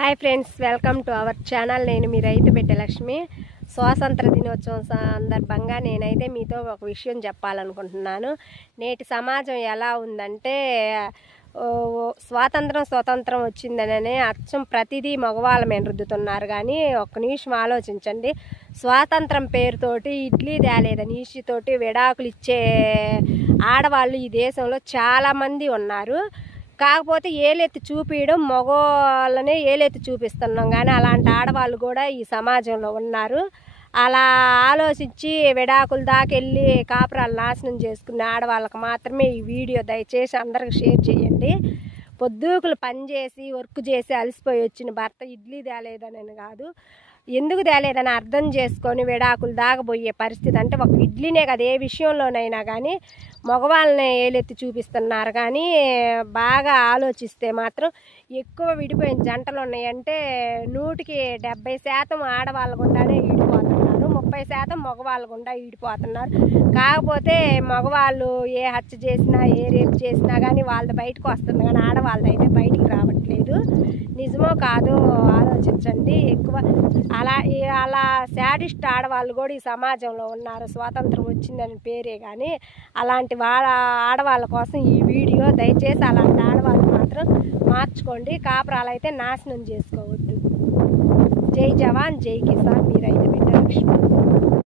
Hi friends, welcome to our channel. నేను మీ రైతు బిడ్డ లక్ష్మి. స్వాతంత్ర దినోత్సవం సందర్భంగా నేనైతే మీతో ఒక విషయం చెప్పాలనుకుంటున్నాను. నేటి సమాజం ఎలా ఉందంటే స్వాతంత్రం వచ్చిందనే అచ్చం ప్రతిదీ మగవాళ్ళ మీద రుద్దుతున్నారు. కానీ ఒక్క నిమిషం ఆలోచించండి. స్వాతంత్రం పేరుతోటి ఇడ్లీ తేలేదని ఈషితోటి విడాకులు ఇచ్చే ఆడవాళ్ళు ఈ దేశంలో చాలామంది ఉన్నారు. కాకపోతే ఏలెత్తి చూపించడం మగవాళ్ళనే ఏలెత్తి చూపిస్తున్నాం, కానీ అలాంటి ఆడవాళ్ళు కూడా ఈ సమాజంలో ఉన్నారు. అలా ఆలోచించి విడాకుల దాకా వెళ్ళి కాపురాలు నాశనం చేసుకునే ఆడవాళ్ళకి మాత్రమే ఈ వీడియో దయచేసి అందరికి షేర్ చేయండి. పొద్దుకులు పని చేసి వర్క్ చేసి అలసిపోయి వచ్చిన భర్త ఇడ్లీ తేలేదని కాదు, ఎందుకు తేలేదని అర్థం చేసుకొని విడాకులు దాకా పోయే పరిస్థితి. అంటే ఒక ఇడ్లీనే కదా, ఏ విషయంలోనైనా కానీ మగవాళ్ళని ఏలెత్తి చూపిస్తున్నారు. కానీ బాగా ఆలోచిస్తే మాత్రం ఎక్కువ విడిపోయిన జంటలు ఉన్నాయంటే 100కి 70% ఆడవాళ్ళ గుండానే ఈడిపోతున్నారు, 30% మగవాళ్ళ గుండా ఈడిపోతున్నారు. కాకపోతే మగవాళ్ళు ఏ హత్య చేసినా ఏ రేపు చేసినా కానీ వాళ్ళది బయటకు వస్తుంది, కానీ ఆడవాళ్ళది అయితే బయటికి రావట్లేదు. నిజమో కాదో ఆలోచించండి. ఎక్కువ అలా శాడిస్ట్ ఆడవాళ్ళు కూడా ఈ సమాజంలో ఉన్నారు. స్వాతంత్రం వచ్చిందని పేరే కానీ అలాంటి ఆడవాళ్ళ కోసం ఈ వీడియో. దయచేసి అలాంటి ఆడవాళ్ళు మాత్రం మార్చుకోండి, కాపురాలు అయితే నాశనం చేసుకోవద్దు. జై జవాన్ జై కిసాన్, మీ రైతు బిడ్డ లక్ష్మి.